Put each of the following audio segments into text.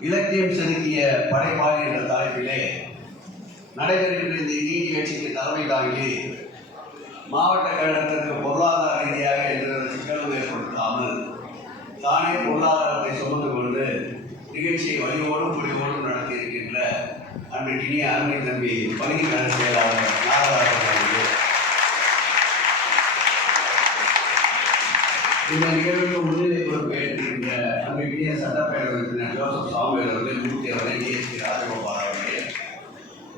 இலக்கியம் செலுத்திய படைப்பாளி என்ற தலைப்பிலே நடைபெறுகின்ற இந்த இந்தி நிகழ்ச்சிக்கு தலைமை தாங்கி மாவட்ட கழகத்திற்கு பொருளாதார ரீதியாக என்ற சிக்கலும் ஏற்படுத்தாமல் தானே பொருளாதாரத்தை சுமந்து கொண்டு நிகழ்ச்சியை வலிவோடும் புலிவோடும் நடத்தி இருக்கின்ற அன்றைக்கினிய அருமை தம்பி பகுதி கழக செயலாளர் நாகராஜன் இந்த நிகழ்வுக்கு முன்னிலை பொறுப்பேற்றிருக்கின்ற அன்றைக்கினிய சட்டப்பேரவை உறுப்பினர் ஜோசப் சாமுவேல் அவர்கள் மூர்த்தி அவர்களே டிஎஸ்பி ராஜகோபால் அவர்களே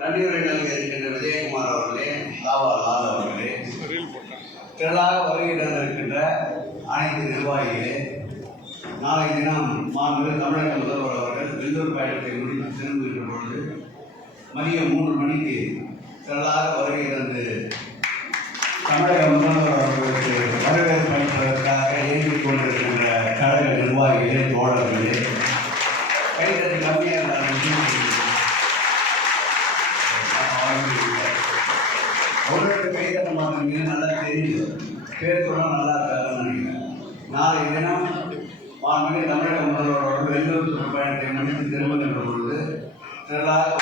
நன்றியுரைகள் இருக்கின்ற விஜயகுமார் அவர்களே தாவா லால் அவர்களே திரளாக வருகை தந்திருக்கின்ற அனைத்து நிர்வாகிகளே நாளை தினம் மாண்பு தமிழக முதல்வர் அவர்கள் வெள்ளூர் பயணத்தை முடித்து திரும்புகின்ற பொழுது மதியம் மூன்று மணிக்கு திரளாக வருகை தந்து தமிழக முதல்வர் அவர்கள் வரவேற்பு அளிப்பதற்காக இயங்கிக் கொண்டிருக்கின்ற கழக நிர்வாகிகளே தோழர்களே கைதட்டு கம்மியாக இருந்தாலும் அவர்களுக்கு கைதட்ட மாட்டீங்க நல்லா தெரியுது. பேர் சொன்னால் நல்லா இருக்காருன்னு நினைக்கிறேன். நாளை தினம் மாண்புமிகு தமிழக முதல்வர் வெளியூர் சுற்றுப்பயணத்தை முடித்து திரும்புகின்ற பொழுது திரளாக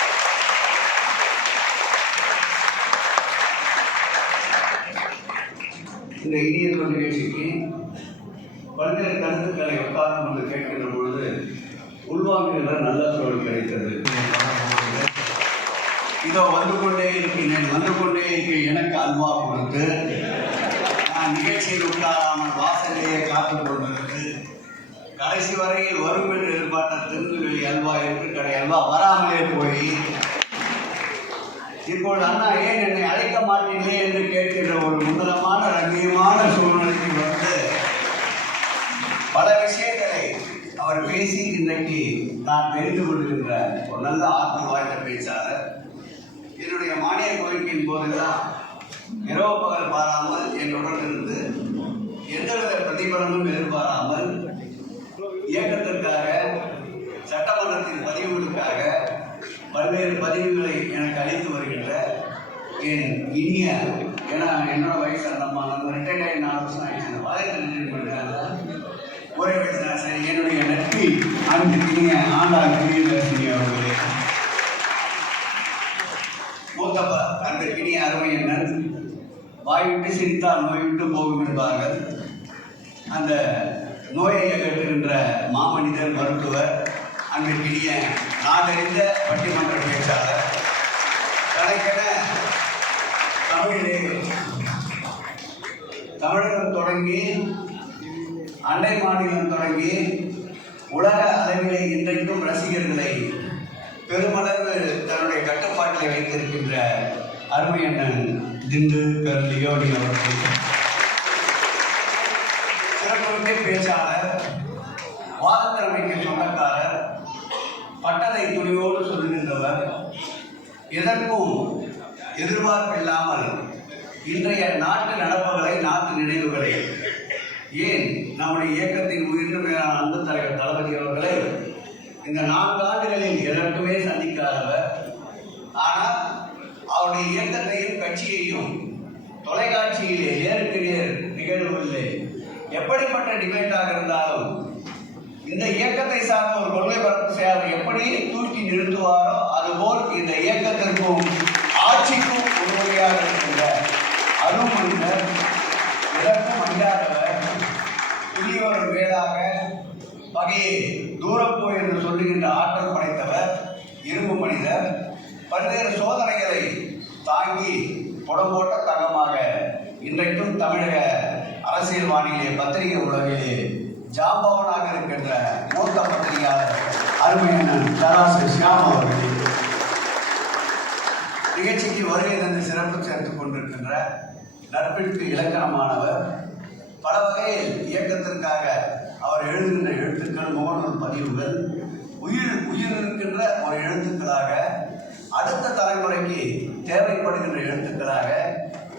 இந்த இனிய சொல் நிகழ்ச்சிக்கு பல்வேறு கருத்துக்களை உட்கார்ந்து கொண்டு கேட்கின்ற பொழுது உள்வாங்குகின்ற நல்ல சூழல் கிடைத்தது. இதோ வந்து கொண்டே இருக்கின்றேன் வந்து கொண்டே இருக்க. எனக்கு அல்வா கொடுத்து நான் நிகழ்ச்சியில் உட்காராமல் வாசலையே காத்து கொண்டிருந்து கடைசி வரையில் வரும் என்று எதிர்பார்த்த திருநெல்வேலி அல்வா என்று கடை அல்வா வராமலே போய் இப்பொழுது அண்ணா ஏன் என்னை அழைக்க மாட்டீங்களே என்று கேட்கின்ற ஒரு முன்னதமான ரம்மியமான சூழ்நிலைக்கு வந்து பல விஷயங்களை அவர் பேசி இன்றைக்கு நான் தெரிந்து கொள்கின்ற ஒரு நல்ல ஆற்றல் வாய்ந்த பேச்சாளர். என்னுடைய மானிய கோரிக்கையின் போதெல்லாம் இரவு பகல் பாராமல் என்னுடன் இருந்து எந்தவித பிரதிபலனும் எதிர்பாராமல் இயக்கத்திற்காக சட்டமன்றத்தின் பதிவுகளுக்காக பல்வேறு பதிவுகளை எனக்கு அளித்து வருகின்ற என் இனிய ஏன்னா என்னோட வயசு அந்தம்மா நம்ம ரிட்டையர்ட் ஆகி நாலு வருஷம் ஆயிடுச்சு. வயசு ரிட்டையர் பண்ணுறாங்க ஒரே வயசு சரி என்னுடைய நட்பி அன்பு இனிய ஆண்டாள் பிரியதர்ஷினி அவர்களே மூத்தப்ப அந்த இனிய அருமை என்ன வாய்விட்டு சிரித்தால் நோய் விட்டு போகும் என்பார்கள். அந்த நோயை அகற்றுகின்ற மாமனிதர் மருத்துவர் அன்பிற்கினிய நாடறிந்த பட்டிமன்ற பேச்சாளர். தனக்கென தமிழிலே தமிழகம் தொடங்கி அண்டை மாநிலம் தொடங்கி உலக அளவிலே இன்றைக்கும் ரசிகர்களை பெருமளவு தன்னுடைய கட்டுப்பாட்டில் வைத்திருக்கின்ற அருமை அண்ணன் திண்டு கர் லியோனி அவர்கள். சிறப்புமிக்க பேச்சாளர் வாதத்திறமைக்கு சொந்தக்காரர் பட்டதை துணிவோடு சொல்லுகின்றவர் எதற்கும் எதிர்பார்ப்பில்லாமல் இன்றைய நாட்டு நடப்புகளை நாட்டு நினைவுகளை ஏன் நம்முடைய இயக்கத்தின் உயிர்ந்த மேலான அன்பு தலைவர் தளபதி அவர்களை இந்த நான்கு ஆண்டுகளில் எதற்குமே சந்திக்காதவர். ஆனால் அவருடைய இயக்கத்தையும் கட்சியையும் தொலைக்காட்சியிலே நேருக்கு நேர் நிகழ்வுகளிலே எப்படிப்பட்ட டிபேட்டாக இருந்தாலும் இந்த இயக்கத்தை சார்ந்த ஒரு கொள்கை பரப்பு செயலர் எப்படி தூக்கி நிறுத்துவாரோ அதுபோல் இந்த இயக்கத்திற்கும் ஆட்சிக்கும் உறுதியாக இருக்கின்ற அருண் மனிதர் அஞ்சாதவர் புதியவர் வேளாக வகையை தூரப்போ என்று சொல்லுகின்ற ஆற்றல் படைத்தவர் இரும்பு மனிதர். பல்வேறு சோதனைகளை தாங்கி புடம்போட்ட தகமாக இன்றைக்கும் தமிழக அரசியல் வானிலே பத்திரிகை உலகிலே ஜாம்பவனாக இருக்கின்ற மூத்த பத்திரிகையாளர் அருமையான தராசு ஷியாம் அவர்கள். நிகழ்ச்சிக்கு வருகை தந்து சிறப்பு சேர்த்துக் கொண்டிருக்கின்ற நட்பிற்கு இலக்கணமானவர். பல வகையில் இயக்கத்திற்காக அவர் எழுதுகின்ற எழுத்துக்கள் முகநூல் பதிவுகள் உயிர் உயிர் இருக்கின்ற ஒரு எழுத்துக்களாக அடுத்த தலைமுறைக்கு தேவைப்படுகின்ற எழுத்துக்களாக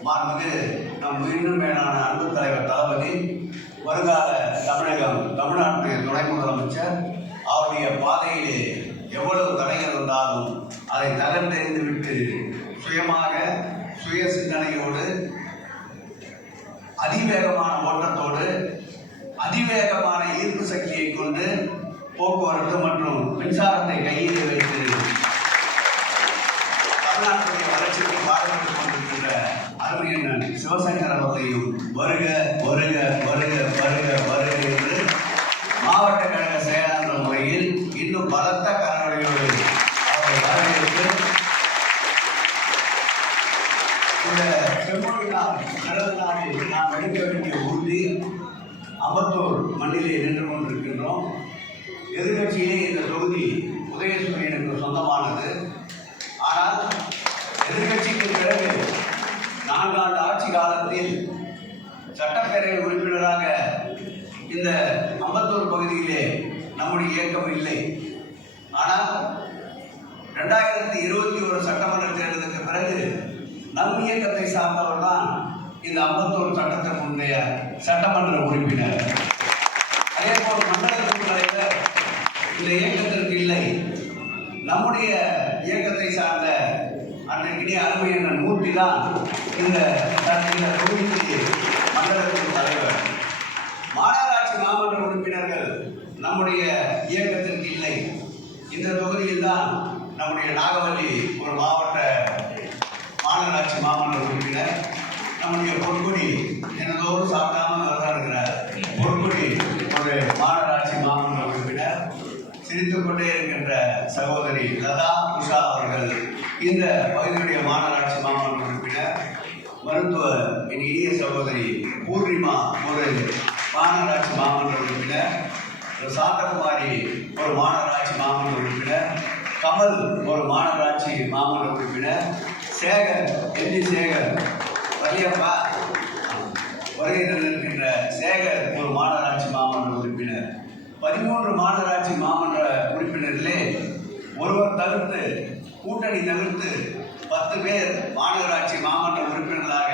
மாண்புமிகு நம் உயிரினும் மேலான அன்பு தலைவர் தளபதி வருங்கால தமிழகம் தமிழ்நாட்டு துணை முதலமைச்சர் அவருடைய பாதையிலே எவ்வளவு தடைகள் இருந்தாலும் அதை தகர்த்தெறிந்து விட்டு சுயமாக சுய சிந்தனையோடு அதிவேகமான ஓட்டத்தோடு வருக வருக வருக வருக வருக என்று மாவட்ட கழக செயலாளர் முறையில் இன்னும் பலத்த கரவழையோடு அவரை வரவேற்று இந்த செம்மொழி நாள் நடந்த நாளில் நாம் எடுக்க வேண்டிய உறுதி அம்பத்தூர் மண்ணிலே நின்று கொண்டிருக்கின்றோம். எதிர்கட்சியிலே இந்த தொகுதி உதயசூரியனுக்கு சொந்தமானது. ஆனால் எதிர்கட்சிக்கு பிறகு நான்காண்டு சட்டப்பேரவை உறுப்பினராக இந்த அம்பத்தூர் பகுதியிலே நம்முடைய இயக்கம் இல்லை. ஆனால் ரெண்டாயிரத்தி இருபத்தி ஒரு சட்டமன்ற தேர்தலுக்கு பிறகு நம் இயக்கத்தை சார்ந்தவர் தான் இந்த அம்பத்தூர் சட்டத்திற்கு முந்தைய சட்டமன்ற உறுப்பினர். அதே போல் மண்டலத்திற்கு தலைவர் இந்த இயக்கத்திற்கு இல்லை. நம்முடைய இயக்கத்தை சார்ந்த அன்றைக்கினே அருமை என்ற நூற்றி தான் இந்த இந்த தொகுதிக்கு மண்டலத்தின் தலைவர் மாநகராட்சி மாமன்ற உறுப்பினர்கள் நம்முடைய இயக்கத்திற்கு இல்லை. இந்த தொகுதியில் தான் நம்முடைய நாகவல்லி ஒரு மாவட்ட மாநகராட்சி மாமன்ற உறுப்பினர் நம்முடைய பொற்குடி எனதோடு சாப்பிடாம விளையாடுகிறார் பொற்குடி ஒரு மாநகராட்சி மாமன்ற உறுப்பினர் சிரித்துக் கொண்டே இருக்கின்ற சகோதரி லதா உஷா அவர்கள் இந்த பகுதியுடைய மாநகராட்சி மாமன்ற உறுப்பினர் மருத்துவ என் இனிய சகோதரி பூர்ணிமா ஒரு மாநகராட்சி மாமன்ற உறுப்பினர் சாந்தகுமாரி ஒரு மாநகராட்சி மாமன்ற உறுப்பினர் கமல் ஒரு மாநகராட்சி மாமன்ற உறுப்பினர் சேகர் எம்ஜி சேகர் வலியப்பா வருகையில் இருக்கின்ற சேகர் ஒரு மாநகராட்சி மாமன்ற உறுப்பினர் பதிமூன்று மாநகராட்சி மாமன்ற உறுப்பினர்களே ஒருவர் தவிர்த்து கூட்டணி தவிர்த்து பத்து பேர் மாநகராட்சி மாமன்ற உறுப்பினர்களாக